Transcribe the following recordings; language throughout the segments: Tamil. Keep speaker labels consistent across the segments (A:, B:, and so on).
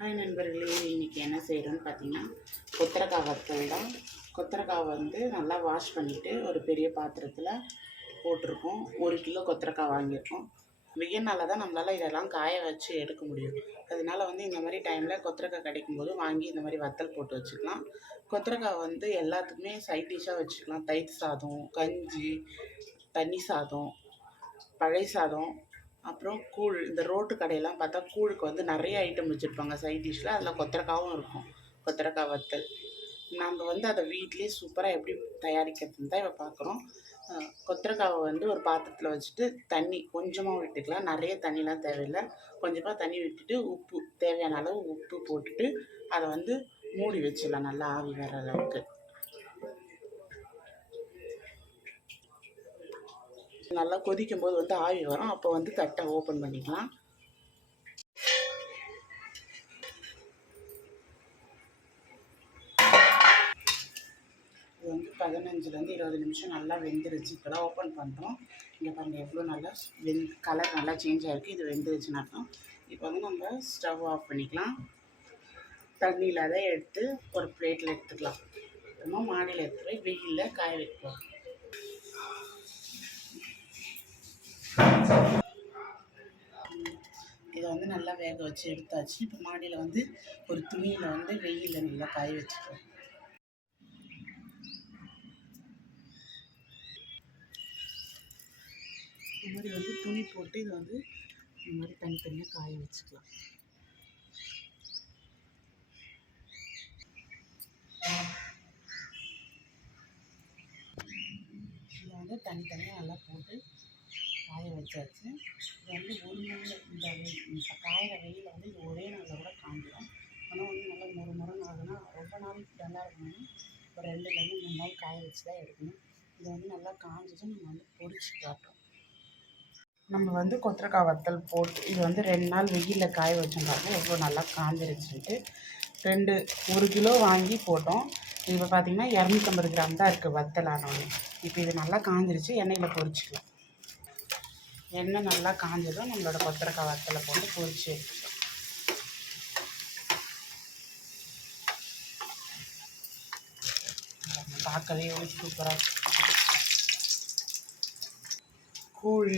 A: ஹாய் நண்பர்களே இன்றைக்கி என்ன செய்கிறோன்னு பார்த்தீங்கன்னா கொத்தரக்காய் வத்தல் தான். கொத்தரக்காய் வந்து நல்லா வாஷ் பண்ணிவிட்டு ஒரு பெரிய பாத்திரத்தில் போட்டிருக்கோம். ஒரு கிலோ கொத்தரக்காய் வாங்கியிருக்கோம். வெயில்னால தான் நம்மளால் இதெல்லாம் காய வச்சு எடுக்க முடியும். அதனால வந்து இந்த மாதிரி டைமில் கொத்தரக்காய் கிடைக்கும்போது வாங்கி இந்த மாதிரி வத்தல் போட்டு வச்சுக்கலாம். கொத்தரக்காய் வந்து எல்லாத்துக்குமே சைட் டிஷ்ஷாக வச்சுக்கலாம். தயிர் சாதம் கஞ்சி தண்ணி சாதம் பழைய சாதம் அப்புறம் கூழ் இந்த ரோட்டு கடையெல்லாம் பார்த்தா கூழுக்கு வந்து நிறைய ஐட்டம் வச்சுருப்பாங்க. சைட் டிஷ்ஷில் அதில் கொத்தரக்காவும் இருக்கும். கொத்தரக்காய் வத்தல். நம்ம வந்து அதை வீட்லேயே சூப்பராக எப்படி தயாரிக்கிறதுன்னு தான் இப்போ பார்க்குறோம். கொத்தரக்காவை வந்து ஒரு பாத்திரத்தில் வச்சுட்டு தண்ணி கொஞ்சமாக விட்டுக்கலாம். நிறைய தண்ணிலாம் தேவையில்லை. கொஞ்சமாக தண்ணி விட்டுட்டு உப்பு தேவையான அளவு உப்பு போட்டுட்டு அதை வந்து மூடி வச்சிடலாம். நல்லா ஆவி வர அளவுக்கு. நல்லா கொதிக்கும் போது வந்து ஆவி வரும். அப்போ வந்து தட்டை ஓப்பன் பண்ணிக்கலாம். இது வந்து பதினஞ்சுலேருந்து இருபது நிமிஷம் நல்லா வெந்துருச்சு. இப்போ ஓப்பன் பண்ணுறோம் இங்கே பாருங்கள் எவ்வளோ நல்லா வெந் கலர் நல்லா சேஞ்ச் ஆகிருக்கு இது வெந்துருச்சுன்னு அர்த்தம். இப்போ வந்து நம்ம ஸ்டவ் ஆஃப் பண்ணிக்கலாம். தண்ணியில் அதை எடுத்து ஒரு பிளேட்டில் எடுத்துக்கலாம். நம்ம மாடியில் எடுத்துகிட்டு போய் வெயிலில் காய வைப்போம். இதை வந்து நல்லா வேக வச்சு எடுத்தாச்சு. இப்போ மாடியில் வந்து ஒரு துணியில் வந்து வெயிலில் நல்லா காய வச்சுக்கலாம். இந்த மாதிரி வந்து துணி போட்டு இதை வந்து இந்த மாதிரி தனித்தனியாக காய வச்சுக்கலாம். இதை வந்து தனித்தனியாக நல்லா போட்டு காய வச்சாச்சு. இது வந்து ஒரு நாள் இந்த வெயில் இப்போ காயிற வெயிலில் வந்து இது ஒரே நாளில் கூட காஞ்சிடும் ஆனால் வந்து நல்லா முறு முறை ஆகுனா ரொம்ப நாள் நல்லா இருக்கணும்னா ஒரு ரெண்டுலேருந்து மூணு நாள் காய வச்சு தான் எடுக்கணும். இது வந்து நல்லா காஞ்சதும் நம்ம வந்து பொறிச்சு காட்டும் நம்ம வந்து கொத்தரக்காய் வத்தல் போட்டு இது வந்து ரெண்டு நாள் வெயிலில் காய வச்சோம்னாலும் எவ்வளோ நல்லா காஞ்சிருச்சுன்ட்டு. ரெண்டு ஒரு கிலோ வாங்கி போட்டோம். இப்போ பார்த்தீங்கன்னா இரநூத்தம்பது கிராம் தான் இருக்குது வத்தல் இப்போ இது நல்லா காஞ்சிருச்சு எண்ணெயில் பொரிச்சிக்கலாம். எண்ணெய் நல்லா காஞ்சதும் நம்மளோட கொத்தரக்காய் வத்தலை போட்டு பொரிச்சு எடுத்துக்கலாம். பார்க்கவே எவ்வளோ சூப்பராக கூழ்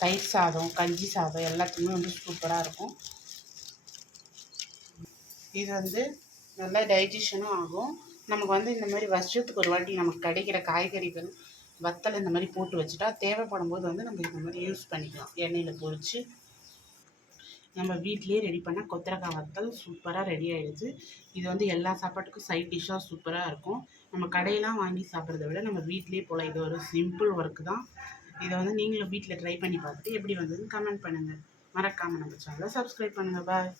A: தயிர் சாதம் கஞ்சி சாதம் எல்லாத்துக்குமே வந்து சூப்பராக இருக்கும். இது வந்து நல்லா டைஜஷனும் ஆகும். நமக்கு வந்து இந்த மாதிரி வருஷத்துக்கு ஒரு வாட்டி நமக்கு கிடைக்கிற காய்கறிகள் வத்தல் இந்த மாதிரி போட்டு வச்சுட்டா தேவைப்படும் போது வந்து நம்ம இந்த மாதிரி யூஸ் பண்ணிக்கலாம். எண்ணெயில் பொரித்து நம்ம வீட்லேயே ரெடி பண்ண கொத்தரக்காய் வத்தல் சூப்பராக ரெடி ஆகிடுது இது வந்து எல்லா சாப்பாட்டுக்கும் சைட் டிஷ்ஷாக சூப்பராக இருக்கும். நம்ம கடையெல்லாம் வாங்கி சாப்பிட்றத விட நம்ம வீட்லேயே போல் இது ஒரு சிம்பிள் ஒர்க்கு தான். இதை வந்து நீங்களும் வீட்டில் ட்ரை பண்ணி பார்த்துட்டு எப்படி வந்ததுன்னு கமெண்ட் பண்ணுங்கள் மறக்காமல் நம்ம சேனலை சப்ஸ்கிரைப் பண்ணுங்கள் பாய்